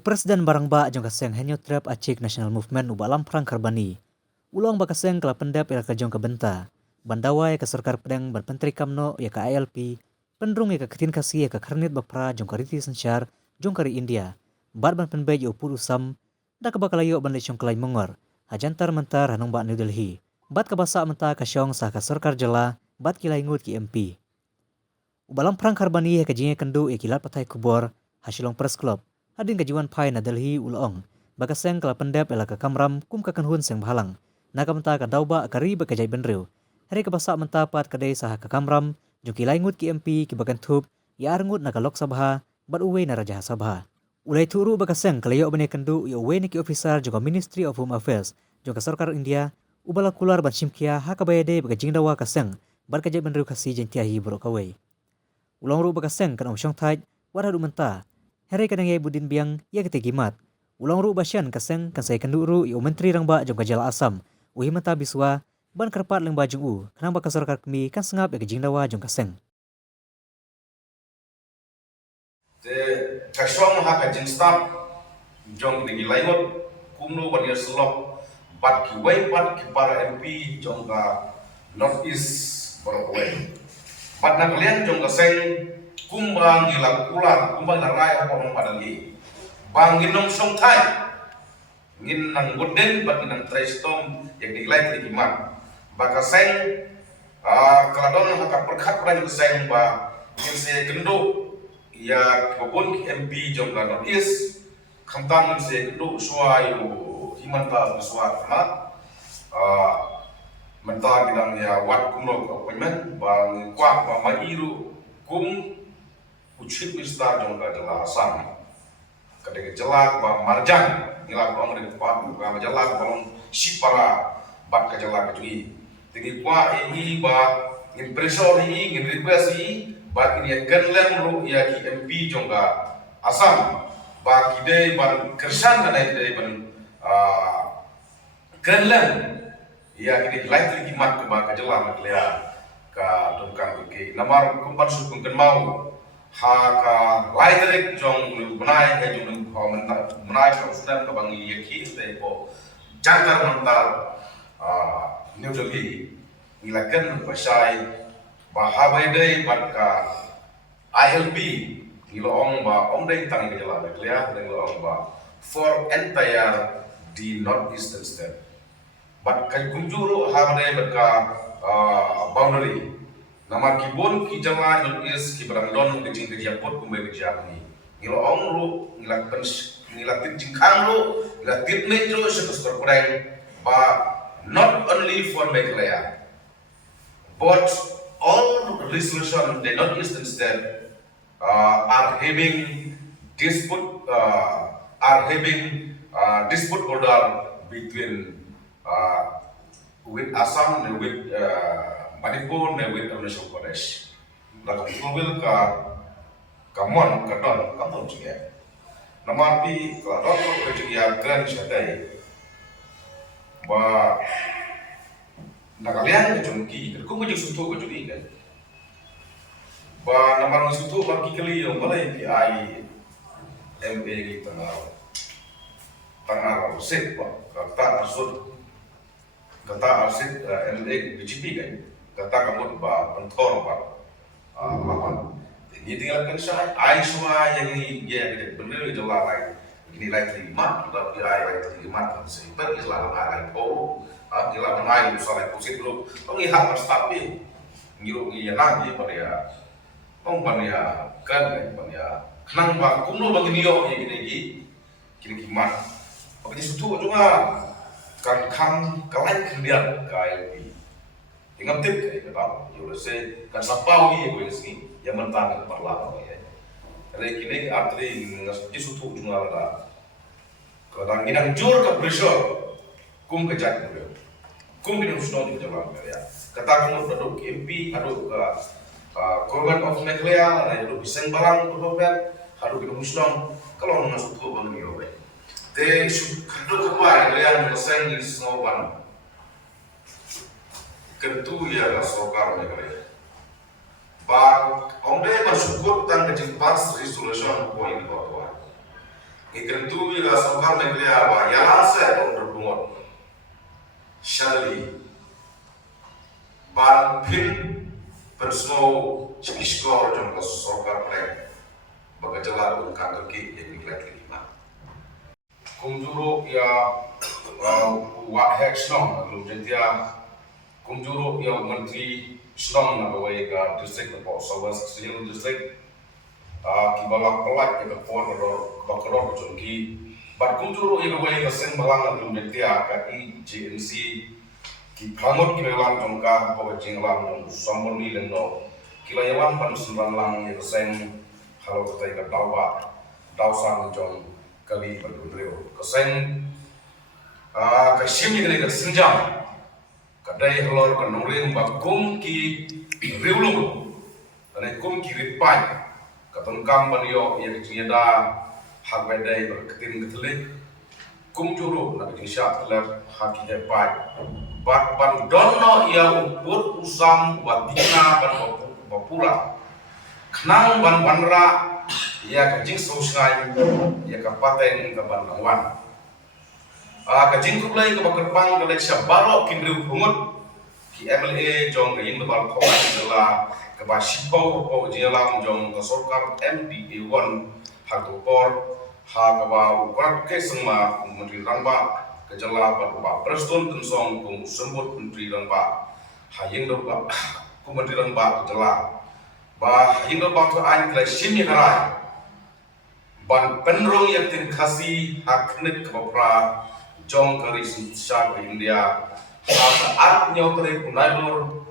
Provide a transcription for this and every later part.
Presiden barangba jong kaseng henyo trap acik National Movement ubalam perang karbani. Ulang bakaseng kala pendap ila kajong kabenta. Bandawai ke serkar pedang ban penteri kamno ya ke ILP. Pendrung ya ke ketin kasih ya ke karnit bapra jong kariti sensyar jong kari India. Bar ban penbay ya upur usam. Da ke bakalayo ban lechong kelai mengor. Hajantar mentar hanong ba New Delhi. Bat ke basa menta kasyong sah ke serkar jela. Bat kilai ngut ki MP. Ubalam perang karbani ya ke jinge kendu ya kilat patai kubor. Hasilong press club. Ading kajuan pai na Delhi ulong. Bakaseng kala pendep ela ke kamram kum ka kanhun seng bahalang. Naka menta ka dauba kari bakajai benriu. Hari ke basa menta pat kadai saha ke kamram. Juki laingut ki MP ki bagan thup. Ya arngut naka lok sabha. Bat uwe na raja sabha. Ulai turu bakaseng kala yo bane kendu ya uwe ni ki officer juga Ministry of Home Affairs. Juga sarkar India. Ubala kular ban simkia haka bayade bakajing dawa kaseng. Bat kajai benriu kasih jentiahi buruk kawai. Ulang ru bakaseng kan omsyong thaj. Waradu menta. Hari kadang yai budin biang ya kete gimat. Ulang ru basyan kaseng kan saya kendu ru ya menteri rangba jong kajala asam. Uhi mata biswa ban kerpat leng bajung kenang ba kasarkar kemi kan sengap ya kejing dawa jong kaseng. The kasong ha kajing start jong ni laingot kumno banir selok bat ki wai bat ki para MP jong ka North East Boroway. Bat na kalian jong kaseng kumbang ilang ular kumbang narai apa padali bang ginong song thai ngin nang goden bat nang trestom yang dilai trikiman bakaseng kaladon haka perkhat pran seng ba ngin se kendo ya kebun MP jong ka North East khamtang se kendo suayu himanta suat mat menta gidang ya wat kumno appointment bang kwak ba mairu kum ucip mista jong ka jela asam kadang jela ba marjan ngila ko amre pa ba jela balong sipara bat ka jela kejui tingi kwa ini ba impresor ini ngin request ini ba ini ganlem ru ya ki MP jong ka asam ba kidai ban kersan kana kidai ban ganlem ya kini light lagi mat ke ba ka jela maklea ka dongkan ke namar kumpan sukun kan mau haka laiterik jong benai ke jong menai ka sudan ka bangi yaki te po jantar mental New Delhi ilakan pasai bahabai dei pat ka ILP ilong ba om dei tang ke jala klia deng ilong ba for entire the northeastern state bat kai kunjuru habane bat ka boundary nama kibon ki jama is ki brandon ke jing ke japot kumbe ke jamni ngilo ong ru ngilak pens ngilak tit jingkang ru ngilak tit metro sektor kurang ba not only for Meghalaya but all resolution the northeastern state are having dispute order between with Assam and with Manipur and with Arunachal Pradesh. Lalu kulwil kamon kadon katon juga. Namapi kadon ko juga kan syadai. Ba nakalian kejungki, ko mo sutu ko juga kan. Ba namar sutu ba kikali yung balay ki ai MA ki tangaraw sit ba kata arsit MA BJP kan. Kata kamu ba bentor ba lapan ini tinggal kan saya ai semua yang ini dia benar jelas lagi ini lagi lima kita kira lagi lima kan sih pergi lah ai po jelas ai misalnya pusing dulu pengihat berstapi ngiru iya lagi pada ya pada kan pada kenang ba kuno bagi niyo ini kini kimat bagi situ juga kan kam kalian kendian KLP ingat tip kayak kata, yo se kan sapau ini gue sini yang mentang parlamen ya. Jadi kini arti ngas disutu juga ada. Kadang inang jur ke pressure, kum kejat gue, kum ini usno di jalan ya. Kata kamu duduk MP, aduh ke korban of Meghalaya, aduh biseng barang korban, aduh kita usno kalau ngas tuh bang yo. They should duduk apa yang biseng is no one. Kentu ya sokar Meghalaya. Ba onde bersyukur tan kecil pas resolution poin bawah. Ikentu ya sokar meglia wa ya sa on berbungot. Shali ban pin persmo chikiskor jong sokar pre bagajala un kantor ki yang niklat lima. Kumjuro ya wa hek snom lum jentia kumjuro ya menteri snom na bawai ka district of Sawas Sejauh district kibalak pelak ya kapor bakoror jongki bat kumjuro ya bawai ka sen balang lum jentia ka IJNC ki pramot ki melang jongka ko jinglang jong sambon ni leno kilayawan panusun lang ya sen halo katai ka dawsang jong kali berduduk kesen kasim ni kena senjam kadai halor kanongring bakum ki riulung dan kum ki ripai katongkam banyo ya keciyada hak bedai berketin ketelik kum juru nak kisah telap hak ripai ban dono ia ukur usam watina ban bapura kenang ban banra ya kajing sosngai ya kapaten ka banangwan kajing kulai ka bakerpang ka leksha baro kinru pungut ki MLA jong yin bal thawai jela ka ba sipo po jela jong ka sarkar MDA 1 ha to por ha ka ba ukrat ke sema menteri rangba ka jela ba preston tensong kum sembut menteri rangba ha yin do ba ku menteri rangba ka jela ba yin do ba to an kla shimi karai ban penrong yang tin khasi haknet kepra jong kari syak India asa art nyotre punailur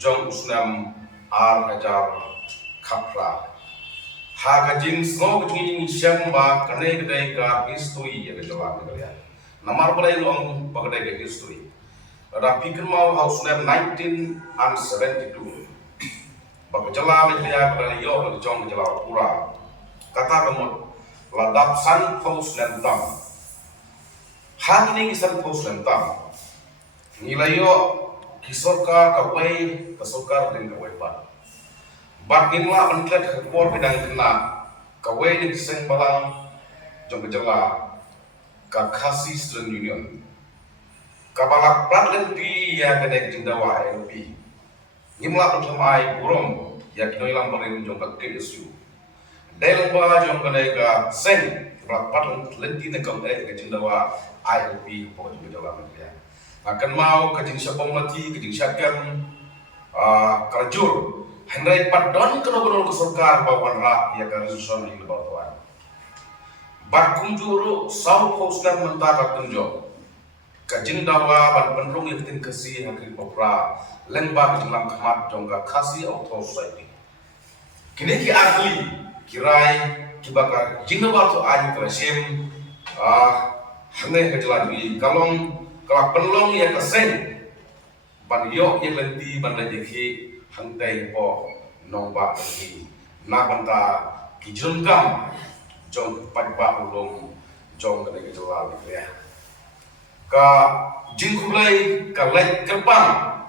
jong usnam hajar khapra hagajin snog jing syam ba kane gdai ka history ya jawab ya namar balai long bagdai ka history ada pikir mau house name 1972 bagajala media ka yo jong jala pura kata kamu ladap san pos lentang hal ini kisan pos lentang nilai yo kisorka kawai kasokar dan kawai bat nimla mentret kepor bidang kena kawai ni kiseng balang jom kejala kakasi student union kabalak plat lempi ya kedek jindawa LP nimla pertamai burung ya kinoilang paling jom kakek isu dalam bahasa jom kenega sen rapat lenti nekam ke jindawa ILP pokok juga dalam ya akan mau ke jin syapong mati ke jin syakam kerjur hendai padon kena ke sarkar bawan rak ya resolution ini bawaan bat kunjuru sau postan mentaka kunjo ke jindawa ban penrung yakin kasih hakri popra lembah jinglang kemat jongga kasih auto society kini ki ahli kirai kibaka jinawar tu ayu kelasim hane kejelani kalong kelak penlong ya kesen ban yo yang lenti ban lejeki hantai po nomba lagi na banta kijungkam jong padba ulung jong kene kejelani ya ka jingkulai ka lek kepang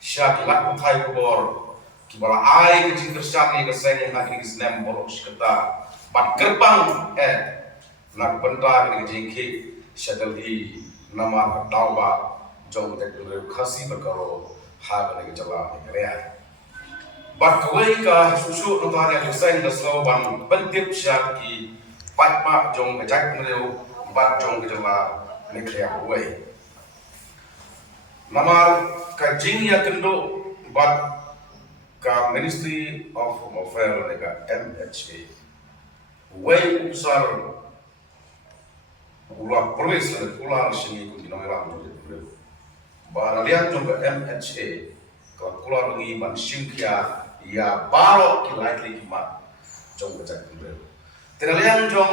syak lak utai kubor kibala ai kecing kersak ni keseng hak ni senem borok seketa bat gerbang nak benda ni kecing ki syadalhi nama tauba jom tek dulu khasi berkaro hak ni kejala ni kaya bat kawai ka susu nonton yang keseng daslo ban bentip syak ki patma jom kejak meliu bat jom kejala ni kaya kawai nama kajing ya kendo bat ka Ministry of Home Affairs nega MHA way usar ulah provinsi dan ulah sini ku dinoiram tu ba lihat juga MHA kalau keluar lagi ban singkia ya baro kilai lagi mat jong bacak tu tidak lihat jong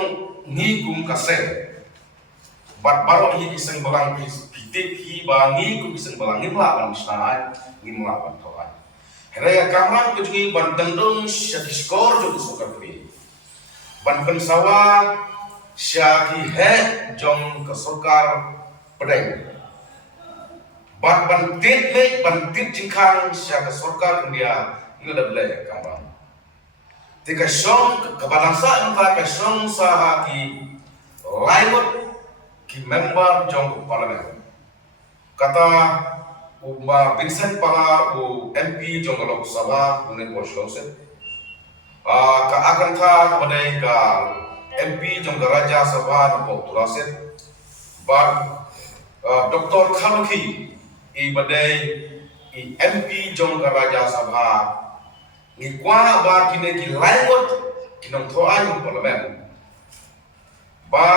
ngigum kasem bat baro hi iseng balang pitik hi ba ngigum iseng balang ngimla ban misnaan ngimla ban tawai Heraya kamar kujungi ban tendung syaki skor jong sukar kri. Ban pensawa syaki he jong kesukar pedeng. Ban tit me ban tit jingkang syaki sukar dia ngedable kamar. Tika syong kebalangsa entah ke syong sahaki lainut ki member jong parlimen kata Vincent pala MP jong Lok Sabha dengan Washington ka akan tha badai ka MP jong Raja Sabha na Tulaset ba Dr. Khanuki i badai i MP jong Raja Sabha ni kwa ba kine ki lainut kinong thoan parlimen ba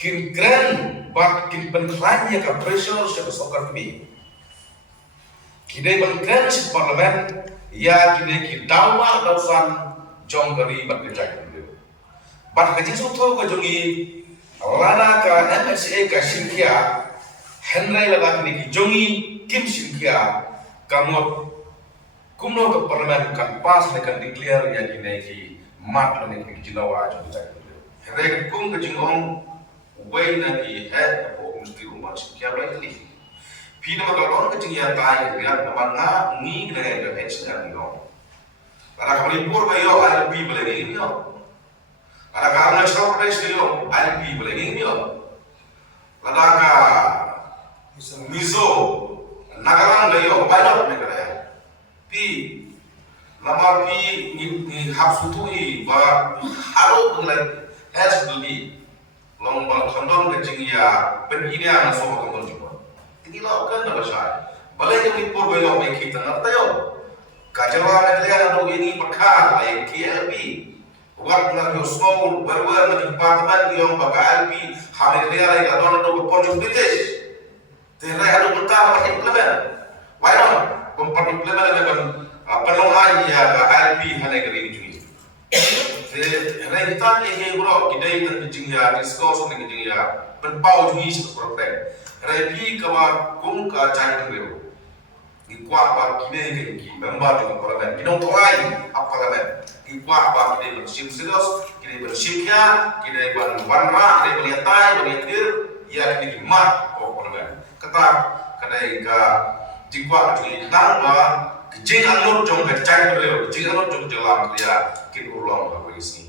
kin kren ba kin penklanya ka pressure sa sokar kami kidai kren sa parlimen ya kidai ki dawa dausan jong gari bat kejak bat kajing sutho ka jongi lana ka MSA ka sinkia henry laga kini ki jongi kim sinkia kamot kumno ka parlimen kan pas kan declare ya kidai ki mat ne ki jinawa jong kejak henry kum ka jingong way na ki head of mesti rumah sinkia rightly Pina magalon ka jing ya tay ya naman nga ni na ga head sa no para kami pur ba yo ILP balagi yo para ka na sa press yo ILP balagi yo para ka mizo nagalang ga yo pilot na ga pi lamar pi ni hapsutu i ba haro nglai has to be long ba khandon ka jing ya ben ina na so ka kon jing ini lo kan na basai balai yang ipur belo me kita ngerti yo kajawa na kaya na ini pakha ay KLB war na yo small barbar na department yung baka LB hame kaya ay adon na project bites tena ado kita implement why not implement na kan penelai ya ka LB hane kari ini Hena kita ni bro kidai dan jingya discuss dengan jingya penpau jui program Repi kawa kum ka cai ngero di kwa ba kine ki member jong parlimen kinong torai ap parlimen di kwa ba kine bersim serius kine bersim kya kine ban wanra kine beliatai beliatir ya kine ki mat ko parlimen kata kadai ka jingwa jui nang ba jing anut jong ka cai ngero jing anut jong jelam ya kin ulong ba isi